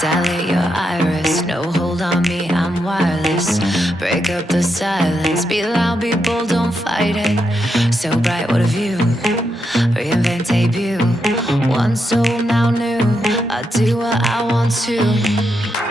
Dilate your iris, no hold on me, I'm wireless. Break up the silence, be loud, be bold, don't fight it. So bright, what a view, reinvent debut. One soul now new, I do what I want to.